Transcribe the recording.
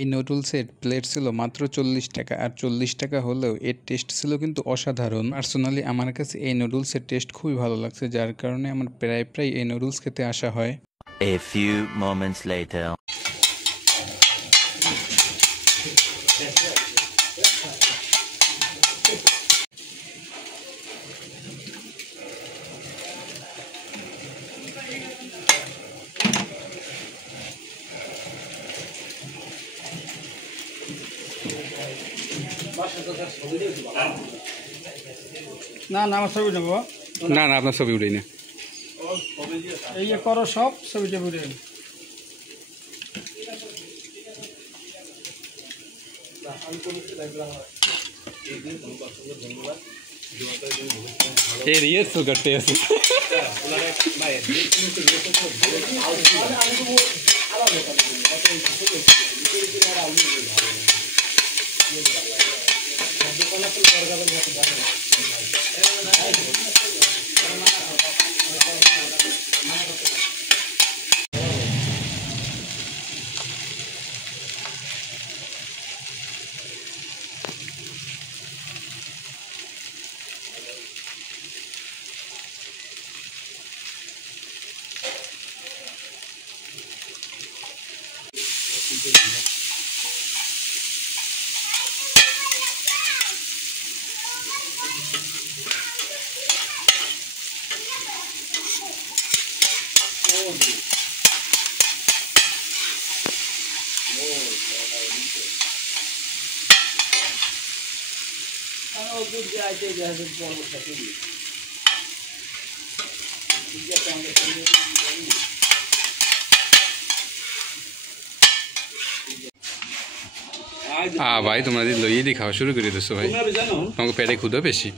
এই নুডলসের প্লেট ছিল মাত্র 40 টাকা, আর 40 টাকা হলেও এর টেস্ট ছিল কিন্তু অসাধারণ। পার্সোনালি আমার কাছে এই নুডলসের টেস্ট খুবই ভালো লাগছে, যার কারণে আমার প্রায় এই নুডলস খেতে আসা হয়। A few moments later. না না আমার ছবি নেবো না না, আপনার ছবি উঠেই না। এই যে করো সব ছবিটা উঠে এই রিহার্সাল করতে আছে। ভাই তোমরা লইয়ে দিয়ে খাওয়া শুরু করে দিচ্ছ ভাই, আমাকে পেটে ক্ষুধা বেশি।